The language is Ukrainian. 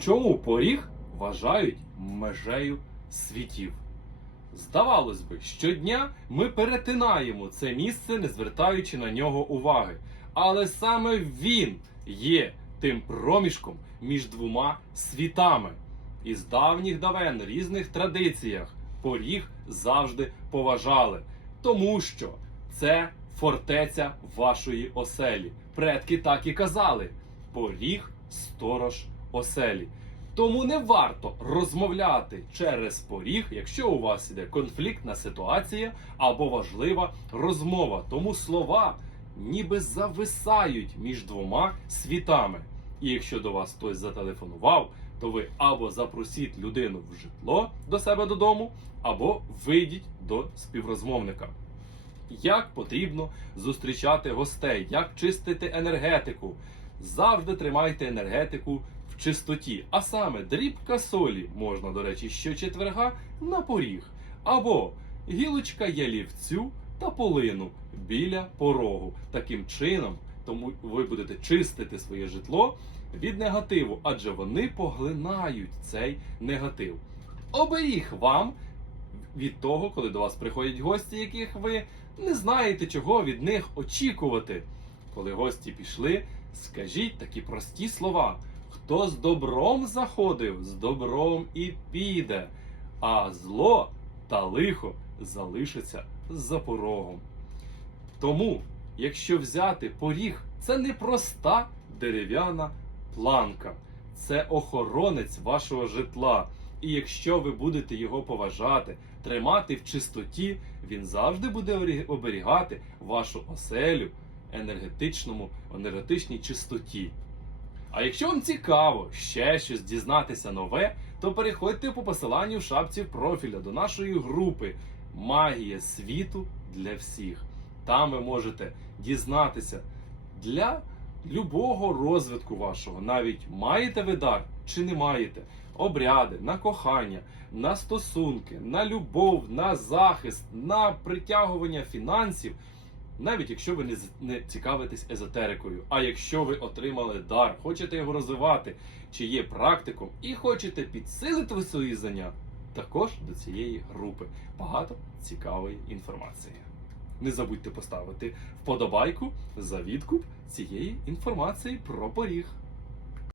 Чому поріг вважають межею світів? Здавалось би, щодня ми перетинаємо це місце, не звертаючи на нього уваги. Але саме він є тим проміжком між двома світами. І з давніх давен різних традиціях поріг завжди поважали, тому що це фортеця вашої оселі. Предки так і казали: поріг сторож оселі. Тому не варто розмовляти через поріг, якщо у вас іде конфліктна ситуація або важлива розмова. Тому слова ніби зависають між двома світами. І якщо до вас хтось зателефонував, то ви або запросіть людину в житло до себе додому, або вийдіть до співрозмовника. Як потрібно зустрічати гостей, як чистити енергетику. Завжди тримайте енергетику в чистоті. А саме дрібка солі можна, до речі, щочетверга на поріг. Або гілочка ялівцю та полину біля порогу. Таким чином, тому ви будете чистити своє житло від негативу, адже вони поглинають цей негатив. Оберіг вам від того, коли до вас приходять гості, яких ви не знаєте, чого від них очікувати. Коли гості пішли, скажіть такі прості слова: хто з добром заходив, з добром і піде, а зло та лихо залишиться за порогом. Тому, якщо взяти поріг, це не проста дерев'яна планка, це охоронець вашого житла. І якщо ви будете його поважати, тримати в чистоті, він завжди буде оберігати вашу оселю енергетичному, енергетичній чистоті. А якщо вам цікаво ще щось дізнатися нове, то переходьте по посиланню в шапці профіля до нашої групи Магія світу для всіх. Там ви можете дізнатися для любого розвитку вашого, навіть маєте ви дар чи не маєте, обряди на кохання, на стосунки, на любов, на захист, на притягування фінансів. Навіть якщо ви не, не цікавитесь езотерикою, а якщо ви отримали дар, хочете його розвивати, чи є практиком і хочете підсилити свої знання, також до цієї групи багато цікавої інформації. Не забудьте поставити вподобайку за відкуп цієї інформації про поріг.